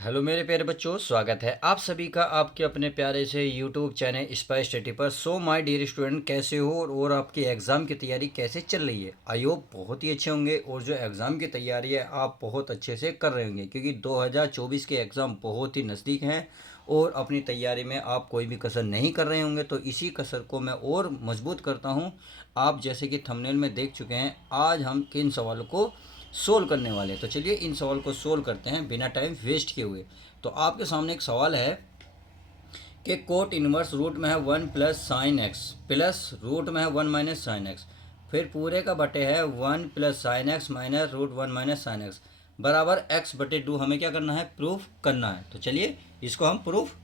Hello मेरे प्यारे बच्चों, स्वागत है आप सभी का आपके अपने प्यारे से यूट्यूब चैनल स्पाइस स्टडी पर। सो माय डियर स्टूडेंट, कैसे हो और आपकी एग्ज़ाम की तैयारी कैसे चल रही है। आई होप बहुत ही अच्छे होंगे और जो एग्ज़ाम की तैयारी है आप बहुत अच्छे से कर रहे होंगे, क्योंकि 2024 के एग्ज़ाम बहुत ही नज़दीक हैं और अपनी तैयारी में आप कोई भी कसर नहीं कर रहे होंगे। तो इसी कसर को मैं और मजबूत करता हूँ। आप जैसे कि थंबनेल में देख चुके हैं, आज हम किन सवालों को सोल्व करने वाले हैं। तो चलिए इन सवाल को सोल्व करते हैं बिना टाइम वेस्ट किए हुए। तो आपके सामने एक सवाल है कि कोट इनवर्स रूट में है 1 + sin x प्लस रूट में है 1 - sin x, फिर पूरे का बटे है 1 + sin x minus root 1 - sin x बराबर x/2। हमें क्या करना है? प्रूफ करना है। तो चलिए इसको हम प्रूफ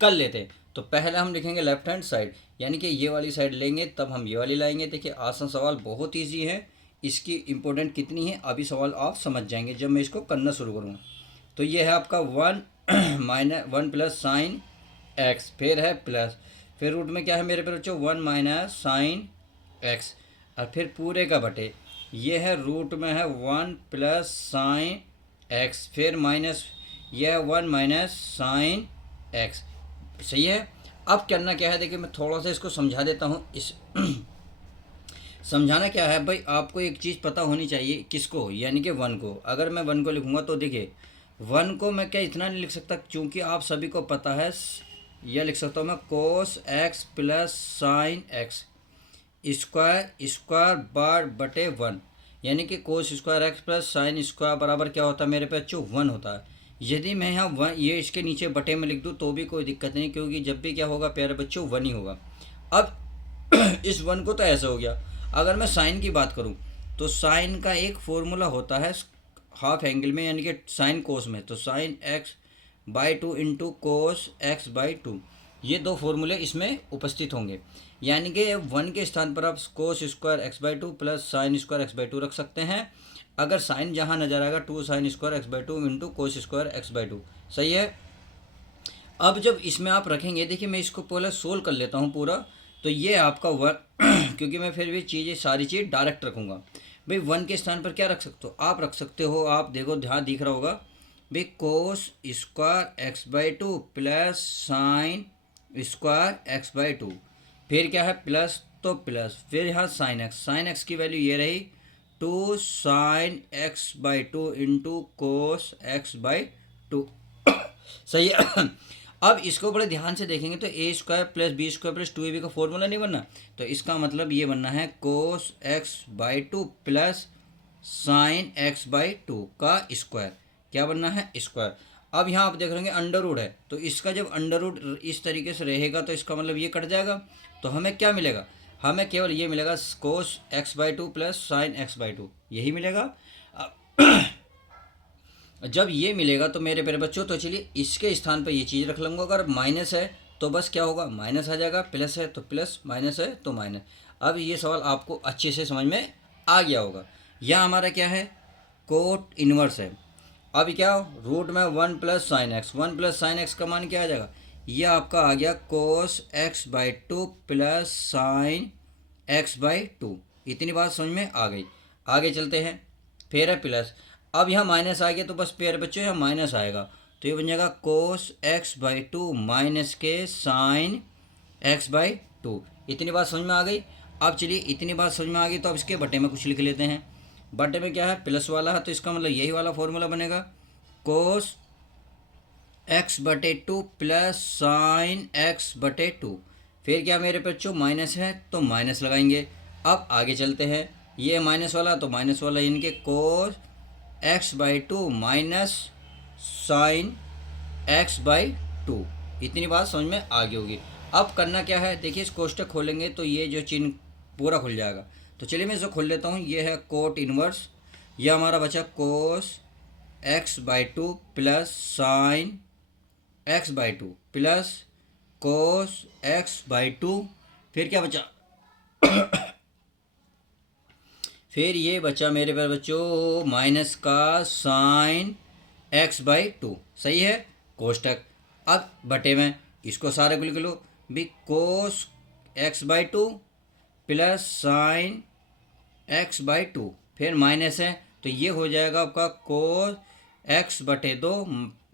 कर लेते हैं। तो पहले हम लिखेंगे लेफ्ट हैंड साइड, यानी कि ये वाली साइड लेंगे तब हम ये वाली लाएंगे। देखिए आसान सवाल, बहुत ईजी है। इसकी इम्पोर्टेंट कितनी है अभी सवाल आप समझ जाएंगे जब मैं इसको करना शुरू करूँगा। तो ये है आपका 1 - 1 + sin x, फिर है प्लस, फिर रूट में क्या है मेरे पे बच्चों 1 - sin x, और फिर पूरे का बटे ये है रूट में है 1 + sin x, फिर माइनस ये है 1 - sin x। सही है। अब करना क्या है, देखिए मैं थोड़ा सा इसको समझा देता हूँ। इस समझाना क्या है भाई, आपको एक चीज़ पता होनी चाहिए, किसको, यानी कि वन को। अगर मैं वन को लिखूंगा तो देखिए वन को मैं क्या इतना नहीं लिख सकता, क्योंकि आप सभी को पता है। यह लिख सकता हूँ मैं cos x plus sine x square square bar बटे 1, यानी कि cos square x plus sine square बराबर क्या होता है मेरे पे बच्चों? 1 होता है। यदि मैं यहाँ वन ये इसके नीचे बटे में लिख दूँ तो भी कोई दिक्कत नहीं, क्योंकि जब भी क्या होगा प्यारे बच्चों 1 ही होगा। अब इस 1 को तो ऐसा हो गया। अगर मैं साइन की बात करूं तो साइन का एक फॉर्मूला होता है हाफ एंगल में, यानी कि साइन कोस में। तो sin x/2 into cos x/2, ये दो फॉर्मूले इसमें उपस्थित होंगे। यानी कि 1 के स्थान पर आप cos square x/2 plus sine square x/2 रख सकते हैं। अगर साइन जहाँ नजर आएगा 2 sin² x/2 into cos square x/2। सही है। अब जब इसमें आप रखेंगे, देखिए मैं इसको पहले सोल्व कर लेता हूँ पूरा। तो ये आपका वन क्योंकि मैं फिर भी चीज़ें सारी चीज़ डायरेक्ट रखूँगा। भाई 1 के स्थान पर क्या रख सकते हो? आप रख सकते हो, आप देखो ध्यान दिख रहा होगा भाई, cos square x/2 plus sine square x/2, फिर क्या है प्लस, तो प्लस, फिर यहाँ साइन एक्स की वैल्यू ये रही 2 sin x/2 into cos x/2। सही है। अब इसको बड़े ध्यान से देखेंगे तो a² plus b² plus 2ab का फॉर्मूला नहीं बनना। तो इसका मतलब ये बनना है कोस x/2 प्लस साइन x/2 का स्क्वायर। क्या बनना है? स्क्वायर। अब यहाँ आप देख रहे होंगे अंडर रूट है, तो इसका जब अंडर रूट इस तरीके से रहेगा तो इसका मतलब ये कट जाएगा। तो हमें क्या मिलेगा? हमें केवल ये मिलेगा कोस x/2 प्लस साइन x/2, यही मिलेगा। जब ये मिलेगा तो मेरे प्यारे बच्चों, तो चलिए इसके स्थान पर ये चीज़ रख लूँगा। अगर माइनस है तो बस क्या होगा? माइनस आ जाएगा, प्लस है तो प्लस, माइनस है तो माइनस। अब ये सवाल आपको अच्छे से समझ में आ गया होगा। यह हमारा क्या है? कोट इनवर्स है। अब क्या रूट में 1 + sin x, 1 + sin x का मान क्या आ जाएगा? यह आपका आ गया कोस x/2 प्लस साइन x/2। इतनी बात समझ में आ गई। आगे चलते हैं। फिर है प्लस, अब यहाँ माइनस आ गया तो बस प्यारे बच्चों यहाँ माइनस आएगा। तो ये बन जाएगा कोस x/2 माइनस के साइन x/2। इतनी बात समझ में आ गई। अब चलिए इतनी बात समझ में आ गई तो अब इसके बटे में कुछ लिख लेते हैं। बटे में क्या है? प्लस वाला है, तो इसका मतलब यही वाला फॉर्मूला बनेगा कोस x/2 प्लस साइन x/2। फिर क्या मेरे बच्चों माइनस है तो माइनस लगाएंगे। अब आगे चलते हैं। ये माइनस वाला तो माइनस वाला, यानी कि कोस x/2 माइनस साइन x/2। इतनी बात समझ में आ गई होगी। अब करना क्या है, देखिए इस कोष्टक खोलेंगे तो ये जो चिन्ह पूरा खुल जाएगा। तो चलिए मैं इसे खोल लेता हूँ। ये है कोट इनवर्स। यह हमारा बचा कोस x/2 plus sign x/2 plus cos x/2। फिर क्या बचा? फिर ये बचा मेरे प्यारे बच्चों माइनस का साइन x/2। सही है। कोष्टक। अब बटे में इसको सारे को लिख लो भी, कोस x/2 प्लस साइन x/2, फिर माइनस है तो ये हो जाएगा आपका कोस एक्स बटे दो,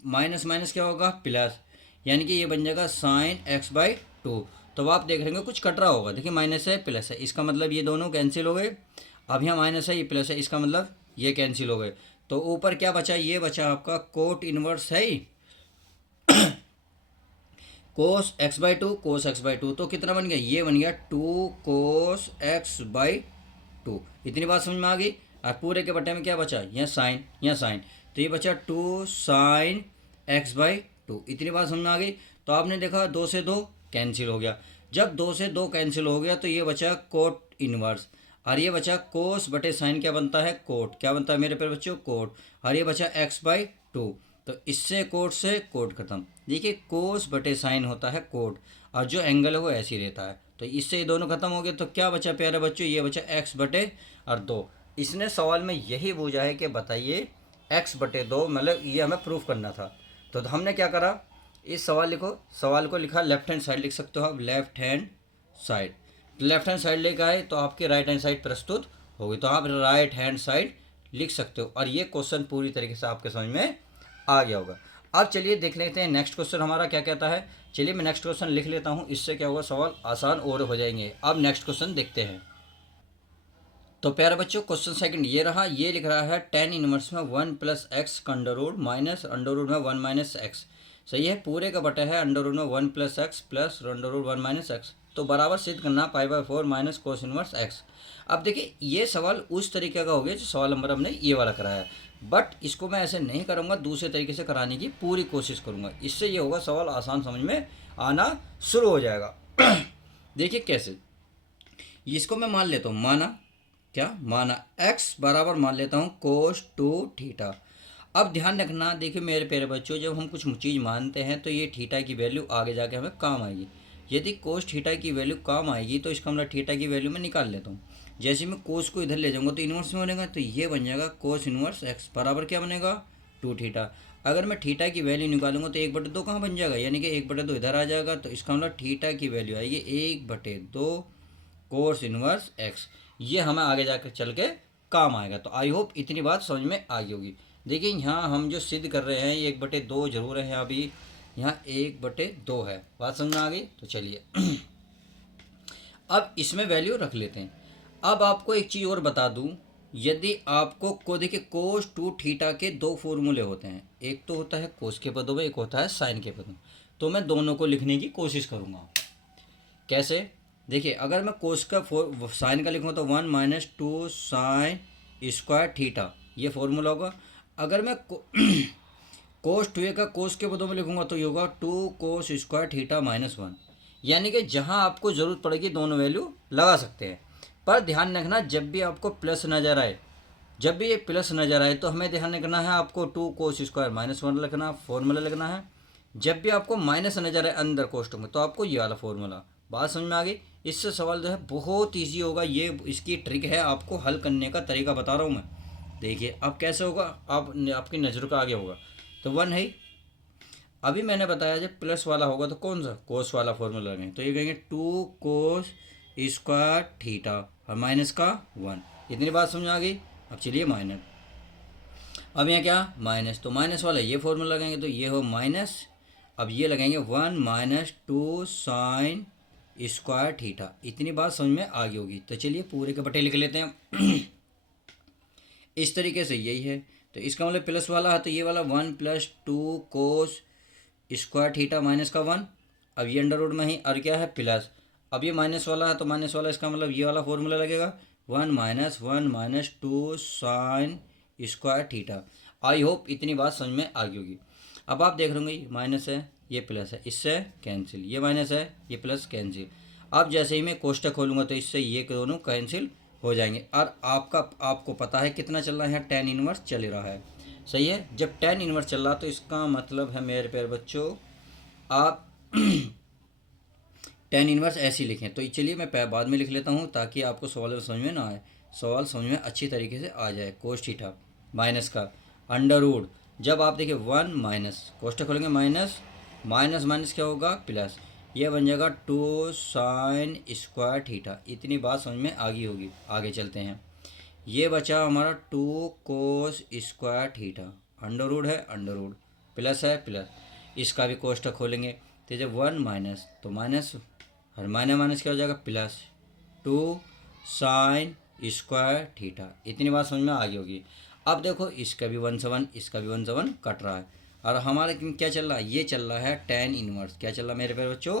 माइनस माइनस क्या होगा प्लस, यानी कि ये बन जाएगा साइन एक्स बाई टू। तो आप देख रहे हैं कुछ कट रहा होगा, देखिए माइनस है प्लस है, इसका मतलब ये दोनों कैंसिल हो गए। अब यहाँ माइनस है ये प्लस है, इसका मतलब ये कैंसिल हो गए। तो ऊपर क्या बचा, ये बचा आपका कोट इनवर्स है ही cos x by two, cos x by two. तो कितना बन गया, ये बन गया two cos x by two. इतनी बात समझ में आ गई। और पूरे के बटे में क्या बचा, यहाँ साइन यहाँ साइन, तो ये बचा two sine x by two. इतनी बात समझ में आ गई। तो आपने देखा दो से दो कैंसिल हो गया। जब दो से दो कैंसिल हो गया तो ये बचा कोट इनवर्स, और ये बचा कोस बटे साइन, क्या बनता है कोट, क्या बनता है मेरे प्यारे बच्चों कोट। और ये बचा एक्स बाई टू। तो इससे कोट से कोट खत्म। देखिए कोस बटे साइन होता है कोट, और जो एंगल है वो ऐसे ही रहता है। तो इससे ये दोनों खत्म हो गए। तो क्या बचा प्यारे बच्चों, ये बचा एक्स बटे और दो। इसने सवाल में यही पूछा है कि बताइए एक्स बटे दो, मतलब ये हमें प्रूफ करना था। तो हमने क्या करा, इस सवाल लिखो, सवाल को लिखा लेफ्ट हैंड साइड लिख सकते हो आप, left hand side. Left hand side लेकर आए तो आपकी राइट हैंड साइड प्रस्तुत होगी, तो आप राइट हैंड साइड लिख सकते हो। और ये क्वेश्चन पूरी तरीके से आपके समझ में आ गया होगा। अब चलिए देख लेते हैं नेक्स्ट क्वेश्चन हमारा क्या कहता है। चलिए मैं नेक्स्ट क्वेश्चन लिख लेता हूँ, इससे क्या होगा सवाल आसान और हो जाएंगे। अब नेक्स्ट क्वेश्चन देखते हैं। तो प्यारे बच्चों क्वेश्चन सेकंड ये रहा, ये लिख रहा है टेन इनवर्स में वन प्लस एक्स का under root minus under root में वन माइनस एक्स। सही है, पूरे का बटा है अंडर रूट में one plus x plus under root one minus x. तो बराबर सिद्ध करना pi by four minus cos inverse x. अब देखिए ये सवाल उस तरीके का हो गया जो सवाल नंबर हमने ये वाला कराया है, बट इसको मैं ऐसे नहीं करूँगा, दूसरे तरीके से कराने की पूरी कोशिश करूँगा। इससे ये होगा सवाल आसान समझ में आना शुरू हो जाएगा। देखिए कैसे, इसको मैं मान लेता हूँ, माना क्या, माना x बराबर मान लेता हूँ कोस टू थीटा। अब ध्यान रखना, देखिए मेरे प्यारे बच्चों, जब हम कुछ चीज़ मानते हैं तो ये थीटा की वैल्यू आगे जाके हमें काम आएगी। यदि कोस थीटा की वैल्यू काम आएगी तो इसका मतलब थीटा की वैल्यू मैं निकाल लेता हूँ। जैसे मैं कोस को इधर ले जाऊँगा तो इन्वर्स में बनेगा, तो ये बन जाएगा कोस इन्वर्स एक्स बराबर क्या बनेगा टू थीटा। अगर मैं थीटा की वैल्यू निकालूंगा तो एक बटे दो कहाँ बन जाएगा, यानी कि एक बटे दो इधर आ जाएगा, तो इसका मतलब थीटा की वैल्यू आएगी एक बटे दो कोस इनवर्स एक्स। ये हमें आगे जाकर चल के काम आएगा। तो आई होप इतनी बात समझ में आ गई होगी। देखिए यहाँ हम जो सिद्ध कर रहे हैं ये एक बटे दो जरूर है, अभी यहाँ एक बटे दो है, बात समझ में आ गई। तो चलिए अब इसमें वैल्यू रख लेते हैं। अब आपको एक चीज़ और बता दूं, यदि आपको को देखिए कोस टू थीटा के दो फॉर्मूले होते हैं, एक तो होता है कोस के पदों में, एक होता है साइन के पदों में। तो मैं दोनों को लिखने की कोशिश करूँगा। कैसे, देखिए अगर मैं कोस का साइन का लिखूँगा तो one minus two sine square theta, ये फॉर्मूला होगा। अगर मैं कोस टू ए का कोस के पदों में लिखूँगा तो ये होगा two cos square theta minus one. यानी कि जहाँ आपको ज़रूरत पड़ेगी दोनों वैल्यू लगा सकते हैं। पर ध्यान रखना जब भी आपको प्लस नज़र आए, जब भी ये प्लस नज़र आए तो हमें ध्यान रखना है आपको two cos square minus one लिखना, फॉर्मूला लिखना है। जब भी आपको माइनस नज़र आए अंदर कोष्टक में तो आपको ये वाला फॉर्मूला। बात समझ में आ गई। इससे सवाल जो है बहुत ईजी होगा, ये इसकी ट्रिक है, आपको हल करने का तरीका बता रहा हूँ मैं। देखिए अब कैसे होगा, आप आपकी नज़रों का आगे होगा। तो वन है, अभी मैंने बताया जब प्लस वाला होगा तो कौन सा कोस वाला फॉर्मूला लगेंगे, तो ये कहेंगे टू कोस स्क्वायर थीटा और माइनस का वन। इतनी बात समझ आ गई। अब चलिए माइनस, अब यहाँ क्या माइनस, तो माइनस वाला ये फॉर्मूला लगाएंगे तो ये हो माइनस। अब ये लगाएंगे one minus two sine square theta. इतनी बात समझ में आ गई होगी। तो चलिए पूरे के बटे लिख लेते हैं। इस तरीके से यही है, तो इसका मतलब प्लस वाला है तो ये वाला one plus two cos square theta minus का वन। अब ये अंडर रूट में ही, और क्या है प्लस। अब ये माइनस वाला है तो माइनस वाला, इसका मतलब ये वाला फॉर्मूला लगेगा one minus two sine square theta. I hope इतनी बात समझ में आ गई होगी। अब आप देख रहे होंगे माइनस है ये प्लस है, इससे कैंसिल, ये माइनस है ये प्लस कैंसिल। अब जैसे ही मैं कोष्टक खोलूँगा तो इससे ये दोनों कैंसिल हो जाएंगे। और आपको पता है कितना चल रहा है, यहाँ टेन इनवर्स चल रहा है। सही है, जब टेन इनवर्स चल रहा तो इसका मतलब है मेरे प्यारे बच्चों आप टेन इनवर्स ऐसे ही लिखें। तो चलिए मैं बाद में लिख लेता हूँ ताकि आपको सवाल समझ में ना आए, सवाल समझ में अच्छी तरीके से आ जाए। कोस थीटा माइनस का अंडर रूट, जब आप देखिए वन माइनस कोष्टक खोलेंगे माइनस माइनस माइनस क्या होगा प्लस, ये बन जाएगा टू साइन स्क्वायर थीटा। इतनी बात समझ में आ गई होगी। आगे चलते हैं, ये बचा हमारा two cos square theta under root है अंडर रूट, प्लस है प्लस, इसका भी कोष्टक खोलेंगे तो जब 1 माइनस तो माइनस, और माइनस माइनस क्या हो जाएगा प्लस 2 साइन स्क्वायर थीटा। इतनी बात समझ में आ गई होगी। अब देखो इसका भी 1 से 1, इसका भी 1 से 1 कट रहा है, और हमारे क्या चल रहा है, ये चल रहा है tan इनवर्स। क्या चल रहा है मेरे प्यारे बच्चों,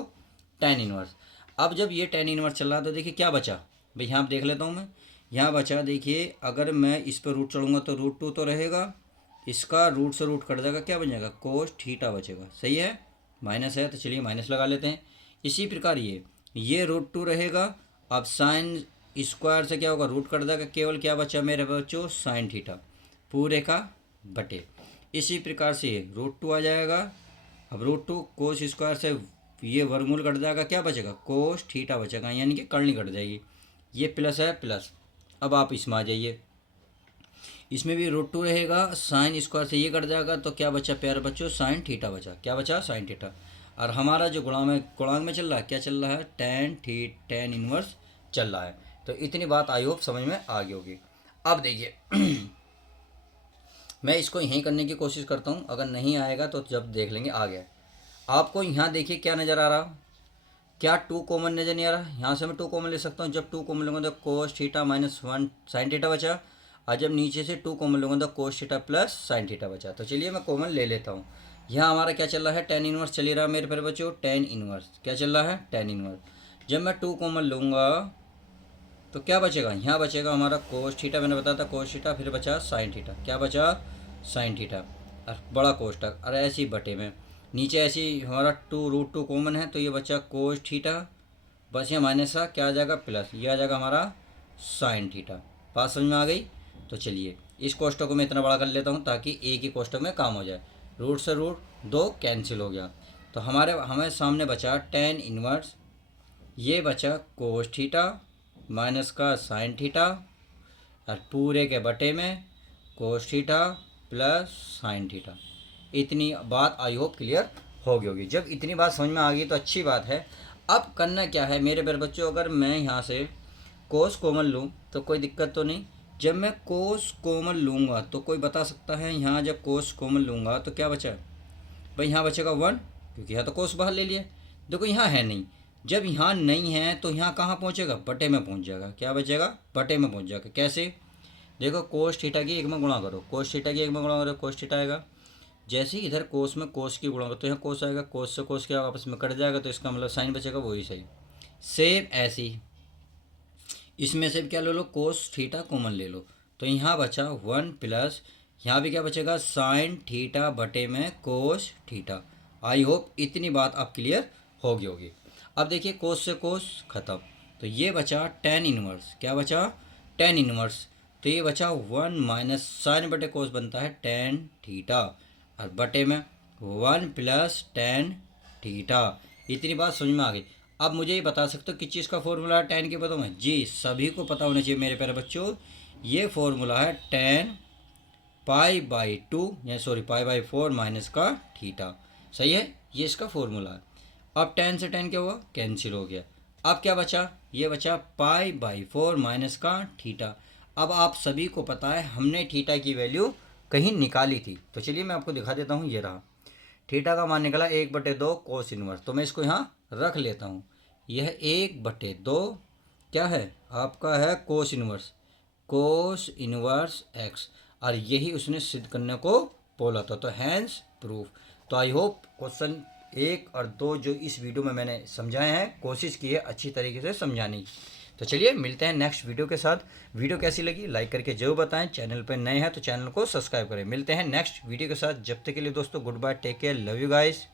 tan इनवर्स। अब जब ये tan इनवर्स चल रहा है तो देखिए क्या बचा भाई, यहाँ देख लेता हूँ मैं, यहाँ बचा देखिए, अगर मैं इस पर रूट चढ़ूँगा तो √2 तो रहेगा, इसका रूट से रूट कट जाएगा, क्या बन जाएगा कोस थीटा बचेगा। सही है, माइनस है तो चलिए माइनस लगा लेते हैं। इसी प्रकार ये √2 रहेगा। अब साइन स्क्वायर से क्या होगा, रूट कट जाएगा, केवल क्या बचा मेरे बच्चों साइन थीटा पूरे का बटे। इसी प्रकार से ये √2 आ जाएगा। अब √2 कोस स्क्वायर से ये वर्गमूल कट जाएगा, क्या बचेगा कोस थीटा बचेगा, यानी कि करनी कट जाएगी। ये प्लस है प्लस। अब आप इसमें आ जाइए, इसमें भी √2 रहेगा, साइन स्क्वायर से ये कट जाएगा तो क्या बचा प्यारे बच्चों साइन थीटा बचा। क्या बचा साइन थीटा। और हमारा जो गुणांक में चल रहा है, क्या चल रहा है tan इनवर्स चल रहा है। तो इतनी बात आई होप समझ में आ गई होगी। अब देखिए मैं इसको यहीं करने की कोशिश करता हूँ, अगर नहीं आएगा तो जब देख लेंगे आ गया। आपको यहाँ देखिए क्या नज़र आ रहा, क्या 2 कॉमन नज़र नहीं आ रहा। यहाँ से मैं 2 कॉमन ले सकता हूँ, जब 2 कॉमन लूँगा तो cos theta minus 1 sine theta बचा, और जब नीचे से 2 कॉमन लूँगा तो cos theta plus sine theta बचा। तो चलिए मैं कॉमन ले लेता हूँ। यहाँ हमारा क्या चल रहा है, tan इनवर्स चल रहा है मेरे प्यारे बच्चों, tan इनवर्स क्या चल रहा है tan इनवर्स। जब मैं 2 कॉमन लूँगा तो क्या बचेगा, यहाँ बचेगा हमारा कोस थीटा, मैंने बताया था कोस थीटा, फिर बचा साइन थीटा, क्या बचा साइन थीटा, और बड़ा कोष्टक, और ऐसी बटे में नीचे ऐसी हमारा √2 कॉमन है तो ये बचा कोस थीटा, बस यहाँ माइनस का क्या आ जाएगा प्लस, ये आ जाएगा हमारा साइन थीटा। बात समझ में आ गई। तो चलिए इस कोष्टक को मैं इतना बड़ा कर लेता हूँ ताकि एक ही कोष्टक में काम हो जाए। रूट से रूट 2 कैंसिल हो गया, तो हमें सामने बचा tan इनवर्स, ये बचा कोस थीटा माइनस का साइन थीटा, और पूरे के बटे में cos theta plus sine theta. इतनी बात आई होप क्लियर हो गई होगी। जब इतनी बात समझ में आ गई तो अच्छी बात है। अब करना क्या है मेरे प्यारे बच्चों, अगर मैं यहाँ से कोस कॉमन लूँ तो कोई दिक्कत तो नहीं। जब मैं कोस कॉमन लूँगा तो कोई बता सकता है, यहाँ जब कोस कॉमन लूँगा तो क्या बचा भाई, यहाँ बचेगा 1, क्योंकि यहाँ तो कोस बाहर ले लिया। देखो यहाँ है नहीं, जब यहाँ नहीं है तो यहाँ कहाँ पहुँचेगा, बटे में पहुँच जाएगा। क्या बचेगा, बटे में पहुँच जाएगा। कैसे, देखो कोस थीटा की 1 में गुणा करो, कोस थीटा की 1 में गुणा करो, कोस थीटा आएगा। जैसे ही इधर कोस में कोस की गुणा करो तो यहाँ कोस आएगा, कोस से कोस क्या आपस में कट जाएगा, तो इसका मतलब साइन बचेगा, वही सही। सेम ऐसे ही इसमें से क्या ले लो, कोस थीटा कॉमन ले लो, तो यहाँ बचा 1 प्लस, यहाँ भी क्या बचेगा साइन थीटा बटे में कोस थीटा। आई होप इतनी बात आप क्लियर हो गई होगी। अब देखिए कोस से कोस खत्म, तो ये बचा tan इनवर्स, क्या बचा tan इनवर्स, तो ये बचा 1 माइनस साइन बटे कोस बनता है tan थीटा, और बटे में 1 प्लस tan थीटा। इतनी बात समझ में आ गई। अब मुझे ये बता सकते हो किस चीज़ का फॉर्मूला है tan के पदों में, जी सभी को पता होना चाहिए मेरे प्यारे बच्चों। ये फॉर्मूला है tan π/2 या सॉरी π/4 माइनस का थीटा। सही है, ये इसका फॉर्मूला है। अब tan से tan क्या हुआ, कैंसिल हो गया। अब क्या बचा, ये बचा π/4 माइनस का थीटा। अब आप सभी को पता है हमने थीटा की वैल्यू कहीं निकाली थी, तो चलिए मैं आपको दिखा देता हूँ। ये रहा थीटा का मान निकला 1/2 कोस इनवर्स, तो मैं इसको यहाँ रख लेता हूँ। यह 1/2 क्या है आपका है कोस इनवर्स एक्स, और यही उसने सिद्ध करने को बोला था, तो हैंस प्रूफ। तो आई होप क्वेश्चन 1 और 2 जो इस वीडियो में मैंने समझाए हैं, कोशिश की है अच्छी तरीके से समझाने की। तो चलिए मिलते हैं नेक्स्ट वीडियो के साथ। वीडियो कैसी लगी लाइक करके जरूर बताएं, चैनल पर नए हैं तो चैनल को सब्सक्राइब करें। मिलते हैं नेक्स्ट वीडियो के साथ, जब तक के लिए दोस्तों goodbye, take care, love you guys.